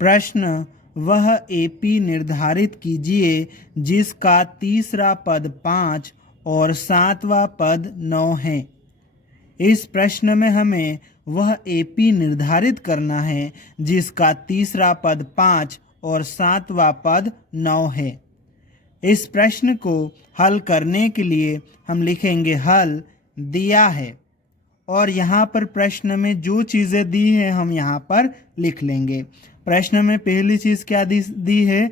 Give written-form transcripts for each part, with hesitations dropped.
प्रश्न, वह एपी निर्धारित कीजिए जिसका तीसरा पद 5 और 7वां पद 9 है। इस प्रश्न में हमें वह एपी निर्धारित करना है जिसका तीसरा पद 5 और 7वां पद 9 है। इस प्रश्न को हल करने के लिए हम लिखेंगे हल दिया है, और यहाँ पर प्रश्न में जो चीज़ें दी हैं हम यहाँ पर लिख लेंगे। प्रश्न में पहली चीज़ क्या दी है?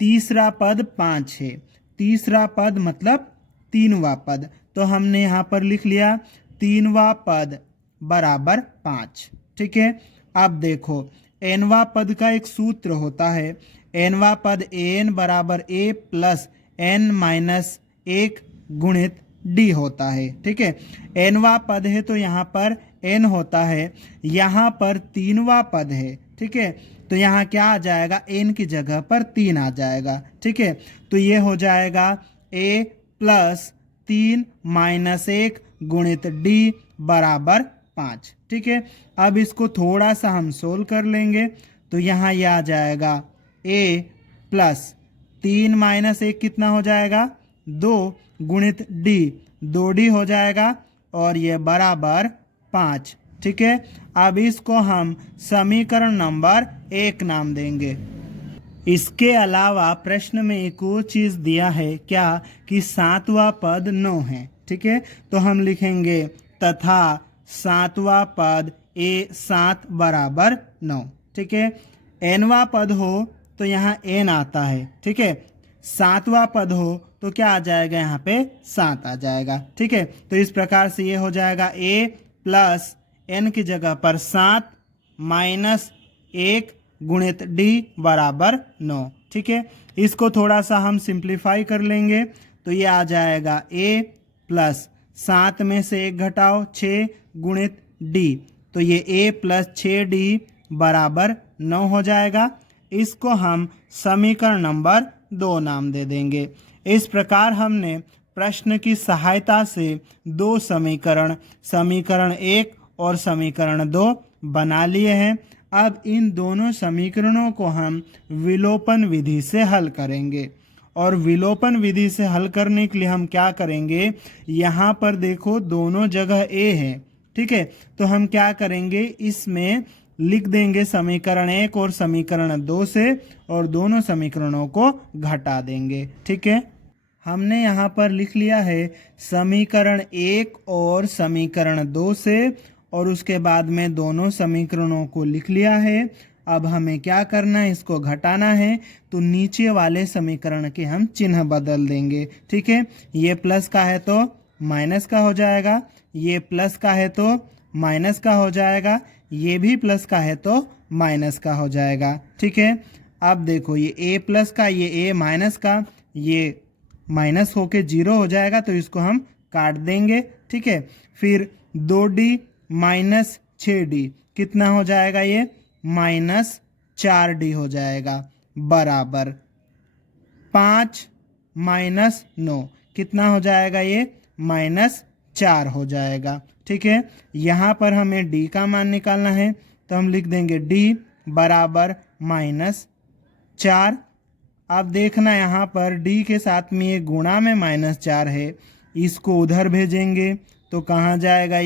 तीसरा पद 5 है। तीसरा पद मतलब 3वां पद, तो हमने यहाँ पर लिख लिया 3वां पद बराबर 5। ठीक है। अब देखो nवां पद का एक सूत्र होता है। nवां पद an बराबर a प्लस n माइनस 1 गुणित d होता है। ठीक है। nवां पद है तो यहाँ पर n होता है, यहाँ पर 3वां पद है। ठीक है, तो यहाँ क्या आ जाएगा? n की जगह पर 3 आ जाएगा। ठीक है, तो ये हो जाएगा a प्लस 3 माइनस 1 गुणित d बराबर 5। ठीक है, अब इसको थोड़ा सा हम सोल्व कर लेंगे तो यहाँ ये आ जाएगा a प्लस 3 माइनस 1 कितना हो जाएगा? 2 गुणित d, 2d हो जाएगा और ये बराबर 5। ठीक है, अब इसको हम समीकरण नंबर 1 नाम देंगे। इसके अलावा प्रश्न में एक और चीज़ दिया है, क्या कि 7वां पद 9 है। ठीक है, तो हम लिखेंगे तथा 7वां पद a 7 बराबर 9। ठीक है, nवां पद हो तो यहाँ n आता है। ठीक है, 7वां पद हो तो क्या आ जाएगा? यहाँ पे 7 आ जाएगा। ठीक है, तो इस प्रकार से ये हो जाएगा a प्लस n की जगह पर 7 माइनस 1 गुणित d बराबर 9। ठीक है, इसको थोड़ा सा हम सिंप्लीफाई कर लेंगे तो ये आ जाएगा a प्लस 7 में से 1 घटाओ 6 गुणित d, तो ये a प्लस 6d बराबर 9 हो जाएगा। इसको हम समीकरण नंबर 2 नाम दे देंगे। इस प्रकार हमने प्रश्न की सहायता से 2 समीकरण, समीकरण 1 और समीकरण 2 बना लिए हैं। अब इन दोनों समीकरणों को हम विलोपन विधि से हल करेंगे, और विलोपन विधि से हल करने के लिए हम क्या करेंगे? यहाँ पर देखो दोनों जगह a है। ठीक है, तो हम क्या करेंगे? इसमें लिख देंगे समीकरण 1 और समीकरण 2 से, और दोनों समीकरणों को घटा देंगे। ठीक है, हमने यहाँ पर लिख लिया है समीकरण 1 और समीकरण 2 से, और उसके बाद में दोनों समीकरणों को लिख लिया है। अब हमें क्या करना है? इसको घटाना है, तो नीचे वाले समीकरण के हम चिन्ह बदल देंगे। ठीक है, ये प्लस का है तो माइनस का हो जाएगा, ये प्लस का है तो माइनस का हो जाएगा, ये भी प्लस का है तो माइनस का हो जाएगा। ठीक है, अब देखो ये a प्लस का, ये a माइनस का, ये माइनस होके 0 हो जाएगा, तो इसको हम काट देंगे। ठीक है, फिर 2d माइनस 6d कितना हो जाएगा? ये माइनस 4d हो जाएगा, बराबर 5 माइनस 9 कितना हो जाएगा? ये माइनस 4 हो जाएगा। ठीक है, यहाँ पर हमें d का मान निकालना है, तो हम लिख देंगे d बराबर माइनस 4। अब देखना यहाँ पर d के साथ में ये गुणा में माइनस 4 है, इसको उधर भेजेंगे तो कहाँ जाएगा?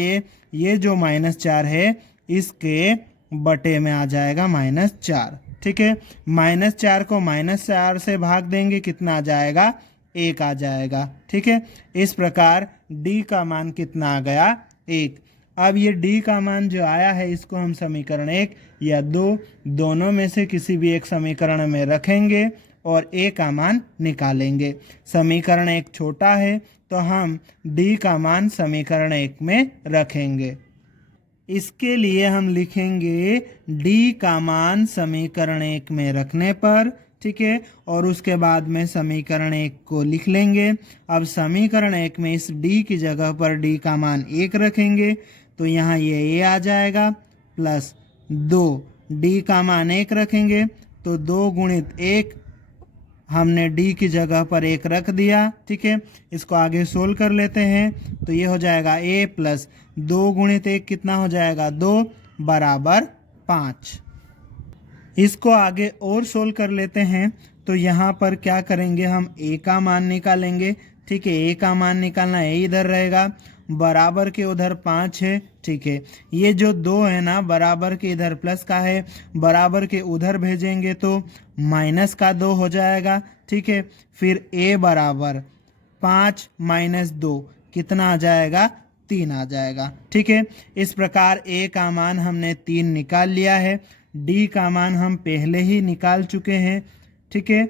ये जो माइनस 4 है इसके बटे में आ जाएगा माइनस 4। ठीक है, माइनस 4 को माइनस 4 से भाग देंगे, कितना आ जाएगा? 1 आ जाएगा। ठीक है, इस प्रकार d का मान कितना आ गया? 1। अब ये d का मान जो आया है इसको हम समीकरण 1 या 2 दोनों में से किसी भी एक समीकरण में रखेंगे और a का मान निकालेंगे। समीकरण 1 छोटा है तो हम d का मान समीकरण 1 में रखेंगे। इसके लिए हम लिखेंगे d का मान समीकरण 1 में रखने पर, ठीक है, और उसके बाद में समीकरण 1 को लिख लेंगे। अब समीकरण 1 में इस d की जगह पर d का मान 1 रखेंगे तो यहाँ ये a आ जाएगा, प्लस 2 d का मान 1 रखेंगे तो 2 गुणित 1, हमने d की जगह पर 1 रख दिया। ठीक है, इसको आगे सोल्व कर लेते हैं तो ये हो जाएगा a प्लस 2 गुणित 1 कितना हो जाएगा? 2 बराबर 5। इसको आगे और सोल्व कर लेते हैं। तो यहाँ पर क्या करेंगे, हम a का मान निकालेंगे। ठीक है, a का मान निकालना है, इधर रहेगा, बराबर के उधर 5 है। ठीक है, ये जो 2 है ना, बराबर के इधर प्लस का है, बराबर के उधर भेजेंगे तो माइनस का 2 हो जाएगा। ठीक है, फिर a बराबर 5 माइनस 2 कितना आ जाएगा, 3 आ जाएगा। ठीक है, इस प्रकार a का मान हमने 3 निकाल लिया है, d का मान हम पहले ही निकाल चुके हैं। ठीक है,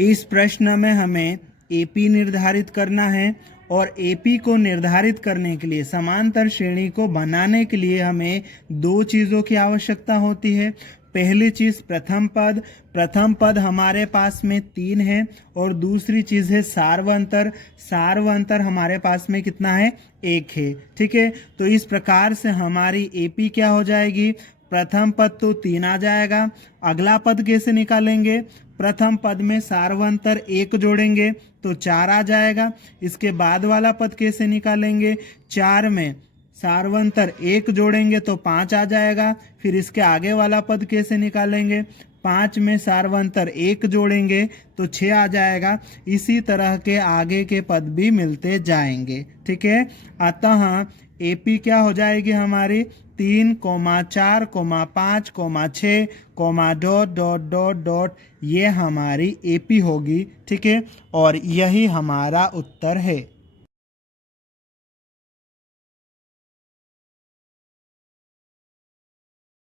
इस प्रश्न में हमें AP निर्धारित करना है और AP को निर्धारित करने के लिए, समांतर श्रेणी को बनाने के लिए हमें 2 चीज़ों की आवश्यकता होती है। पहली चीज़ प्रथम पद हमारे पास में 3 है और दूसरी चीज़ है सार्वंतर। सार्वंतर हमारे पास में कितना है, 1 है। ठीक है, तो इस प्रकार से हमारी AP क्या हो जाएगी, प्रथम पद तो 3 आ जाएगा। अगला पद कैसे निकालेंगे, प्रथम पद में सार्वंतर 1 जोड़ेंगे तो 4 आ जाएगा। इसके बाद वाला पद कैसे निकालेंगे, 4 में सार्वंतर 1 जोड़ेंगे तो 5 आ जाएगा। फिर इसके आगे वाला पद कैसे निकालेंगे, 5 में सार्वंतर 1 जोड़ेंगे तो 6 आ जाएगा। इसी तरह के आगे के पद भी मिलते जाएंगे। ठीक है, अतः AP क्या हो जाएगी हमारी, 3, 4, 5, 6, डॉट डॉट डॉट डॉट, ये हमारी AP होगी। ठीक है, और यही हमारा उत्तर है।